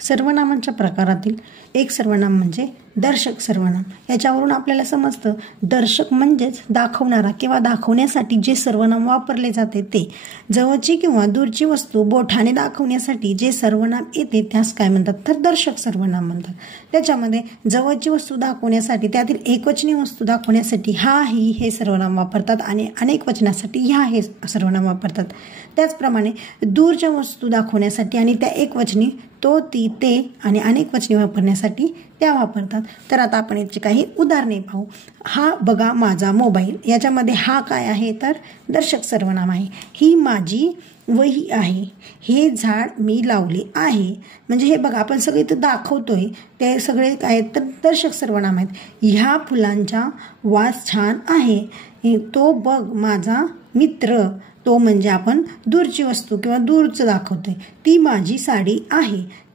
सर्वनामांच्या प्रकारातील एक सर्वनाम म्हणजे दर्शक सर्वनाम. याच्यावरून आपल्याला समजतं दर्शक म्हणजेच दाखवणारा किंवा दाखवण्यासाठी जे सर्वनाम वापरले जाते ते. जवळची किंवा दूरची वस्तू बोटाने दाखवण्यासाठी जे सर्वनाम येते त्यास काय म्हणतात तर दर्शक सर्वनाम म्हणतात. त्याच्यामध्ये जवळची वस्तू दाखवण्यासाठी त्यातील एकवचनी वस्तू दाखवण्यासाठी हा ही हे सर्वनाम वापरतात आणि अनेक वचनासाठी ह्या हे सर्वनाम वापरतात. त्याचप्रमाणे दूरच्या वस्तू दाखवण्यासाठी आणि त्या एकवचनी तो ती ते आणि अनेक वचने वापरण्यासाठी त्या वापरतात. तर आता आपण याची काही उदाहरणे पाहू. हा बघा माझा मोबाईल. याच्यामध्ये हा काय आहे तर दर्शक सर्वनाम आहे. ही माझी वही आहे. हे झाड मी लावले आहे. म्हणजे हे बघा आपण सगळे इथं दाखवतोय ते सगळे काय तर दर्शक सर्वनाम आहेत. ह्या फुलांचा वास छान आहे. तो बघ माझा मित्र. तो म्हणजे आपण दूरची वस्तू किंवा दूरचं दाखवतोय. ती माझी साडी आहे.